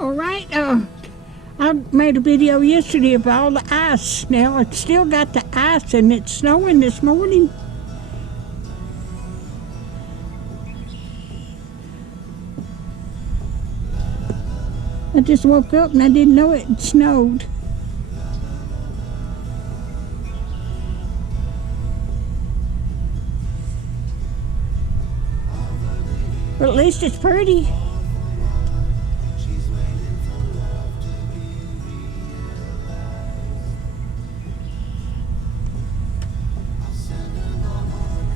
All right, I made a video yesterday of all the ice. Now it's still got the ice and it's snowing this morning. I just woke up and I didn't know it had snowed. But at least it's pretty.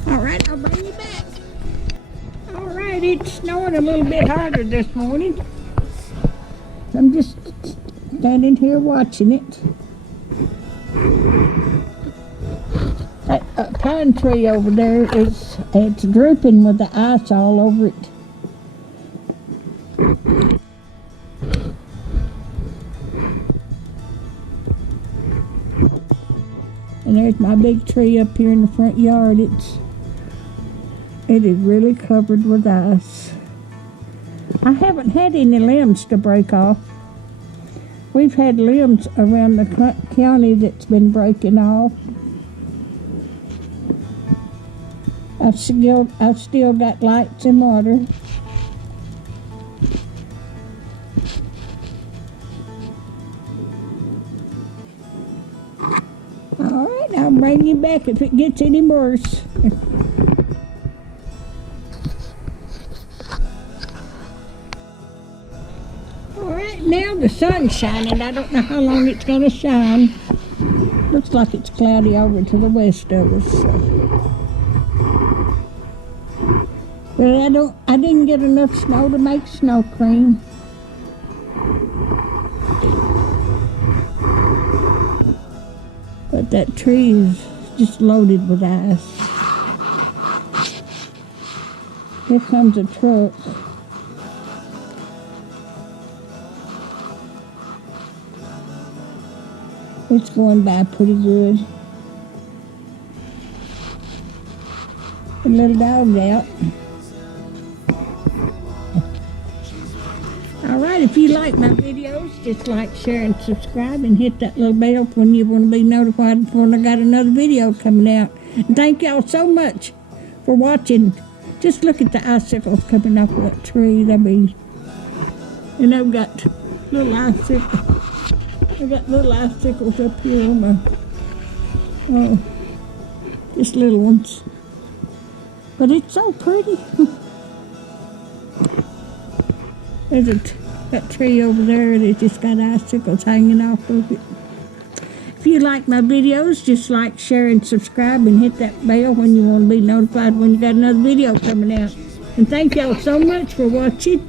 Alright, I'll bring you back. Alright, it's snowing a little bit harder this morning. I'm just standing here watching it. That pine tree over there it's drooping with the ice all over it. And there's my big tree up here in the front yard. It is really covered with ice. I haven't had any limbs to break off. We've had limbs around the county that's been breaking off. I've still got lights and water. All right, I'll bring you back if it gets any worse. Now the sun's shining. I don't know how long it's going to shine. Looks like it's cloudy over to the west of us. But I didn't get enough snow to make snow cream. But that tree is just loaded with ice. Here comes a truck. It's going by pretty good. A little dog out. Alright, if you like my videos, just like, share, and subscribe, and hit that little bell when you want to be notified when I got another video coming out. And thank y'all so much for watching. Just look at the icicles coming off that tree. And I've got little icicles. I got little icicles up here on my, just little ones. But it's so pretty. There's that tree over there, and it just got icicles hanging off of it. If you like my videos, just like, share, and subscribe, and hit that bell when you want to be notified when you got another video coming out. And thank y'all so much for watching.